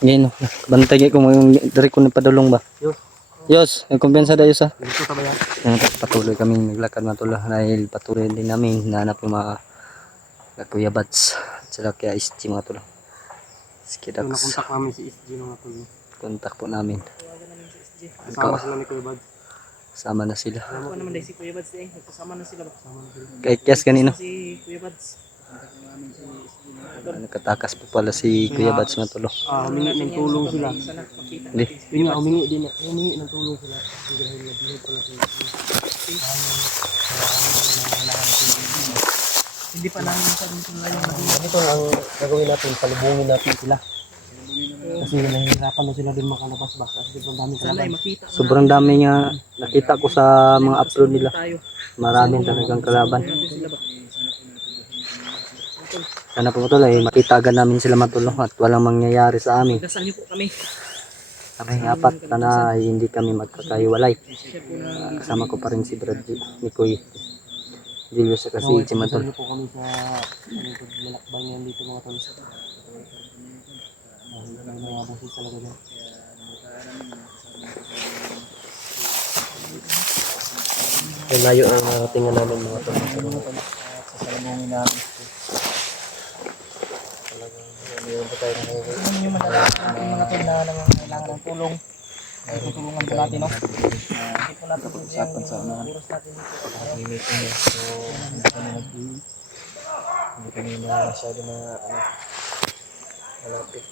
Ngayon, bantay ko mo yung dari ko padulong ba? Yos, kumpiyansa dayo sa. Dito sa bayan. Patuloy kami naglakad matulog dahil patuloy din namin nahanap yung mga Kuya Bats at sila kaya SG mga tulong. Skidax. Nakontak namin si SG mga tulong. Kontak po namin. Kasama sila ni Kuya Bats. Sama na sila. Ako naman dahil si Kuya Bats eh. Kasama na sila ba? Kay Kias kanino? Si Kuya Bats. Nakatakas po pala si Kuya Bats matulog. Humingi ng tulong sila. Hindi. Yun nga, humingi ng tulong sila. Hindi pa namin sa yung Ito ang gagawin natin, salubungin natin sila. Kasi nahihirapan na sila din makalabas ba? Kasi sobrang dami sana ay kalaban. makita. Sobrang dami nga nakita ko sa mga upload nila. Maraming talagang kalaban. Sana po matulog makita agad namin sila matulog at walang mangyayari sa amin. Dasal niyo po kami. Kami apat sana ay hindi kami magkakahiwalay. Kasama ko pa rin si Brad Nikoy Julius kasi si Matol. Po kami sa lalakbay ngayon dito mga tol. May mga boses talaga dyan. Layo ang tingnan namin mga tol. Sasalubungin namin. Ano yung madala natin mga tol na kailangan ng tulong. Ay tutulungan po natin, no? Hindi po natin yung virus natin dito. Hindi kami masyado na malapit.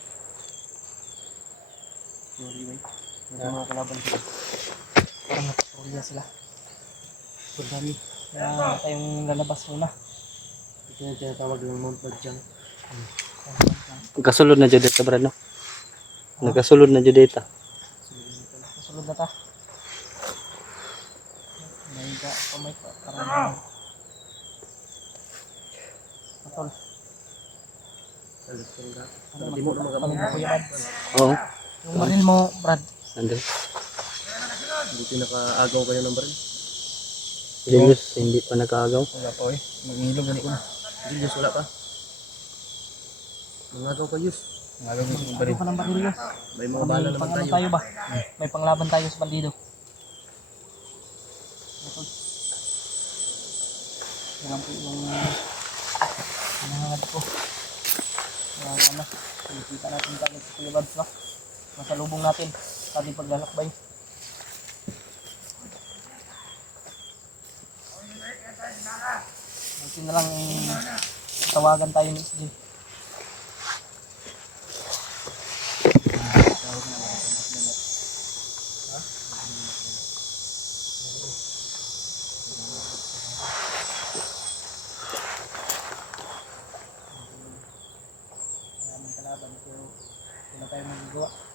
Mga kalaban sila. Parang natapulya sila. Sobrang dami. Kaya tayong lalabas muna. Ito yung tinatawag ng Mount Badjang. Nagkasulod na Judeta Brad no? Nagkasulod na Judeta. Kasulod na ta. May ka pamay pa. Parang matol. Hindi mo naman kami. Kuya Bats. Oo. Yung baril mo, Brad. Nandun. Hindi pinaka-agaw kayo ng baril. Julius hindi pa nakaagaw. Wala pa eh. Mag-ilog gani ko na. Julius wala pa. Mangagaw ka Yus. Mangagaw mo yung baril. Ano ka ng baril yun? May mga bala naman Pang ano tayo. tayo ba? May panglaban tayo sa bandido. Matol. Yan po yung nangangat ko. Tama. Nakikita natin kagad sa Kuya Bats, no? Masalubong natin sa ating paglalakbay. Natin na lang tawagan tayo ni SG.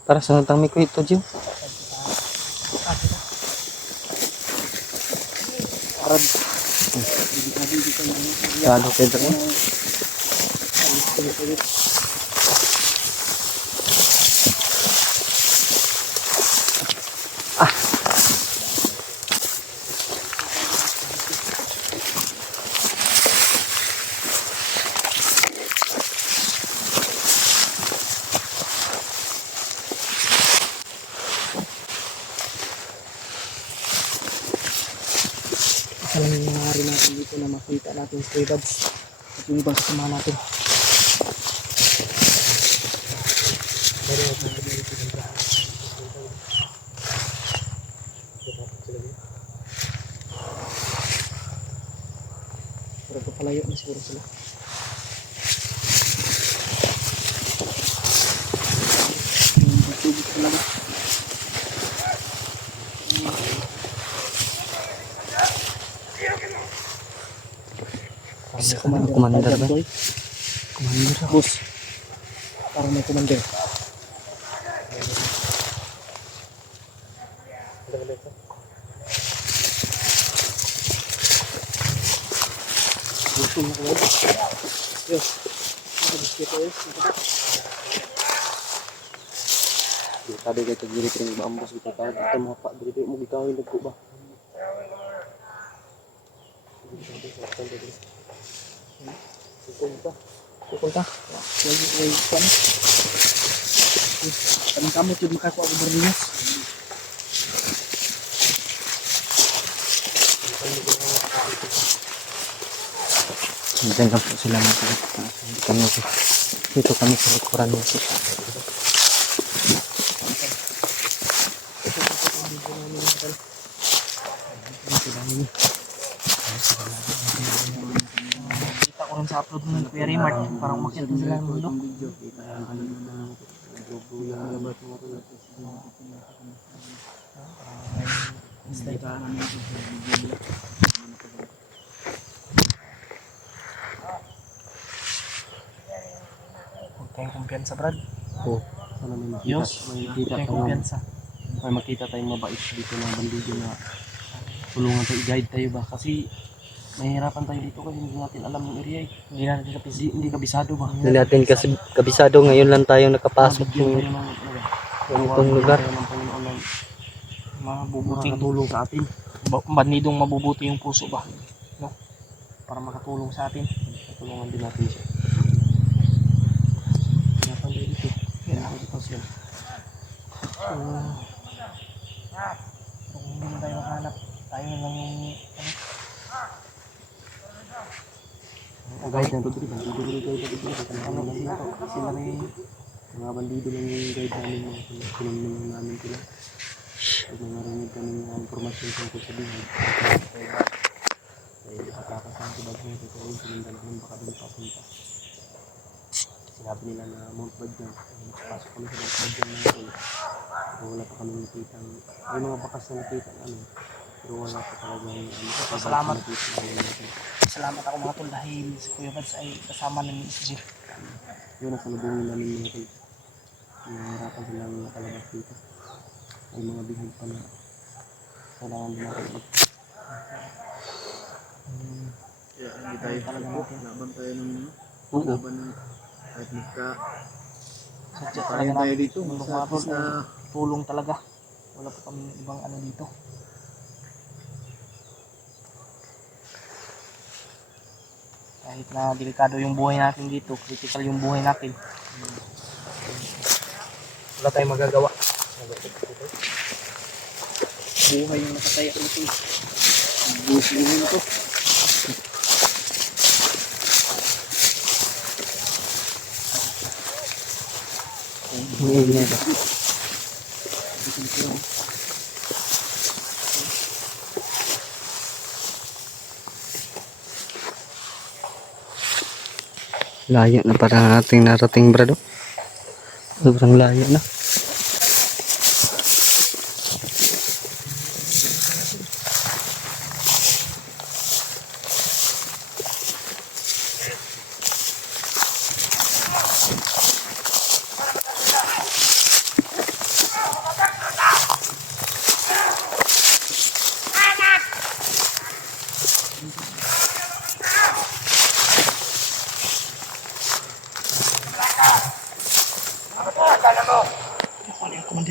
Para sa nantang may kuhito Jiw. Brad. Kado Pedro. Alam yung nangyari natin dito na makita natin sa Kuya Bats at yung ibang kasama natin. Pero papalayo na siguro sila. Tubig talaga. Commander ba? Commander, boss. Parang may commander. Gusto mo ko. Yes. Sabi kay tagiri kring maambos kita ka ito mga pa dito mo gikawin nagko ba. Pupunta. Wait, kan. Kamu tuh makakuha ko berlinas. Diyan lang po sila kami dito kami sa likuran mo po. Kita ko rin sa upload ng Kuya Raymart. Parang makita sila ng mundo. Huwag tayong kumpiyansa, Brad. Oh, sana may makita. Diyos, May huwag makita tayong tayong kumpiyansa. may makita tayong mabait dito na bandido na tulungan tayo, i-guide tayo ba kasi mahirapan tayo dito kasi hindi natin alam yung area eh. Hindi natin kapisi. Hindi kabisado ba? Hindi natin kasi kabisado ngayon lang tayo nakapasok Mabigyan ng tayo ng ganitong lugar. tayo ng Panginoon na Mabubuting makatulong sa atin bandidong mabubuti yung puso ba? No? Para makatulong sa atin. tulungan din natin siya. Hirapan tayo dito. Hirapan dito siya. Kung hindi na tayo makahanap, tayo na lang yung Ang guide na ito dito. Ano kasi ito? Sila may mga bandido lang yung guide namin. Pinunong namin sila. Pag nangarinig kami ng informasyon tungkol sa bihag. Ay nakatakas ang tibag nito. Kaya yung sinundan namin baka doon papunta. Sinabi nila na Mount Badyan. Pasok kami sa Mount Badyan na ito. Pero wala pa kami nakita. May mga bakas na nakita namin. Pero wala pa talagang Salamat. nakita namin. Salamat ako mga tol dahil si Kuya Bads ay kasama ng SG. Yun ang salubungin namin mga tol. Nahihirapan silang nakalabas dito. May mga bihag pa na kailangan din natin ulit. Hindi tayo talaga natin. Laban tayo ng Oo. laban ng kahit magka Sadya talaga tayo natin. dito Tulong sa mga tol. atis na Tulong talaga. Wala pa kami ibang ano dito. Kahit na delikado yung buhay natin dito, critical yung buhay natin. Wala tayong magagawa. Buhay yung nakataya dito. Buhay mo to. Ingay ba? Layo na para ating narating brado. Sobrang layo na.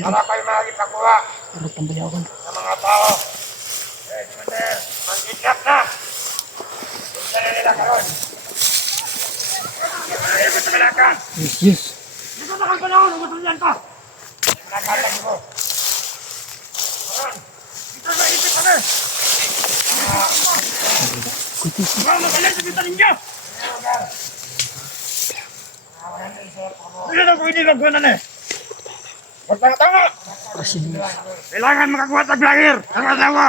Para kayo makikitakuha Ano tambayawan? ng mga tao. Eh, Commander, mag-kidnap na! Punta na nila karon. Ay, gusto malakan! Yes. Dito na kang panahon, gusto niyan ka! Malakan lang mo. Karon, dito na isip kami! Mga magaling sa kita ninyo! Hindi na pwede magkunan eh! Magtanga-tanga! Kailangan makakuha ng vlogger! Tanga-tanga!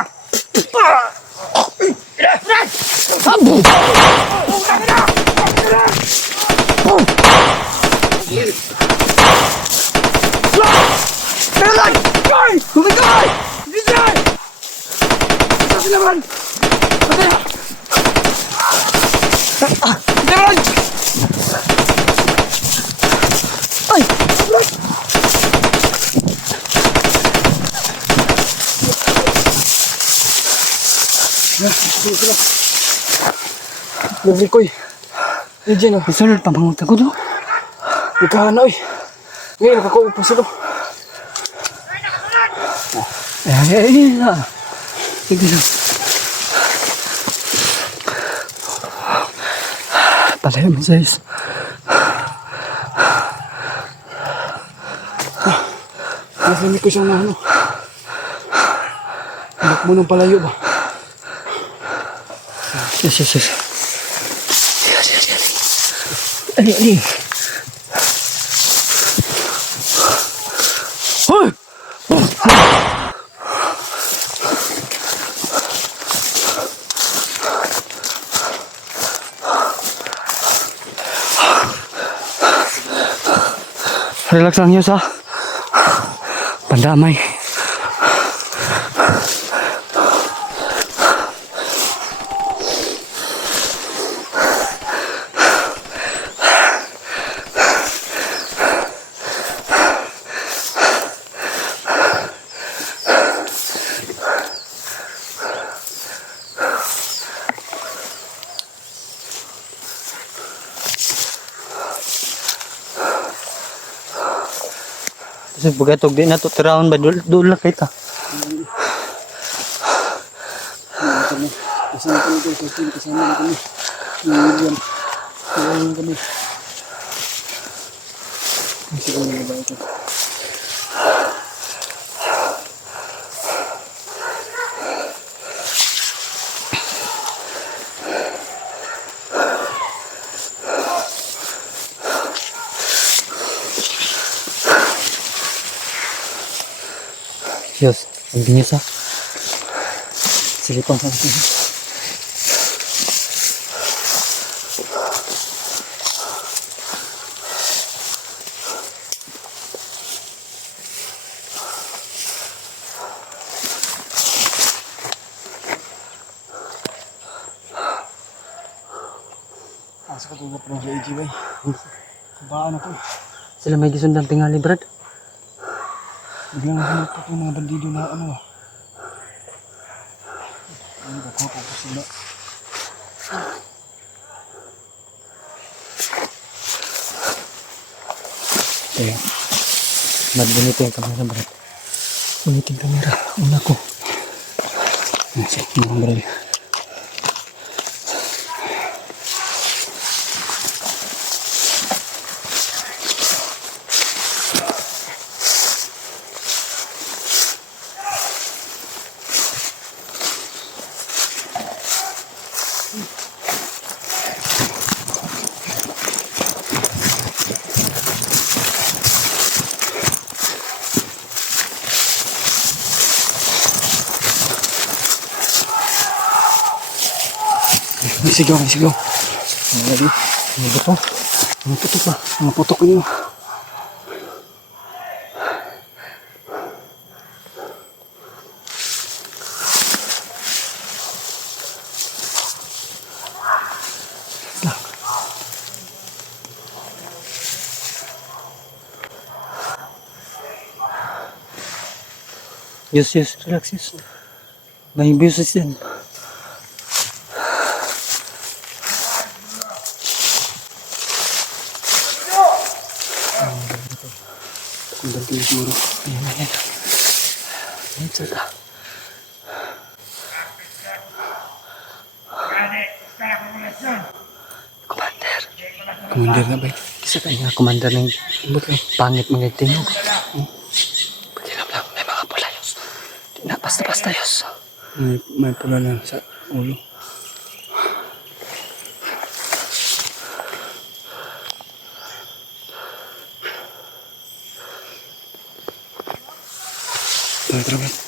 Sige sila. Libre ko'y. Diyan o. Isunod pa mga tago do. Ikahan oy. Ngayon nakakuha po sila. Ay, na. Sige na. Palayo mo guys. Nasamit ko siyang ano. Anak mo ng palayo ba? Yes, yes, yes. Yes, yes, yes. Ali, ali. Hoy! Relax lang yun sa pandamay. Kasi bagatog di na to tirawon ba dul lang kita. Kasama kami doon. Kasama na kami. William. Kasama na kami. Sige na ba ito? Diyos, ang binyos ha. Silipang sa akin. Asa ka tulad ng AG bay. Kabaan ako. Sila may gisundang tingali, Brad. Biglang hanap ko itong mga bandido na ano ah. Ano ba ko po sila? Kaya, Brad, ganito yung kamera, Brad. Ganito yung kamera. Una ko. Sige, mga Brad. May sigaw, may sigaw. Ano lagi? Ano ba to? Mga putok ba? Mga putok niyo. Yes, yes, relax, yes. May buses din. Kundang tiyo siguro. Ayan, ayan. Ayan, sila. Commander. Commander na ba? Isa tayo nga, commander ng pangit mga tingog. Pakilam lang, may mga pulayos. Di na, basta-basta yos. May pula na sa ulo. Tara, tara,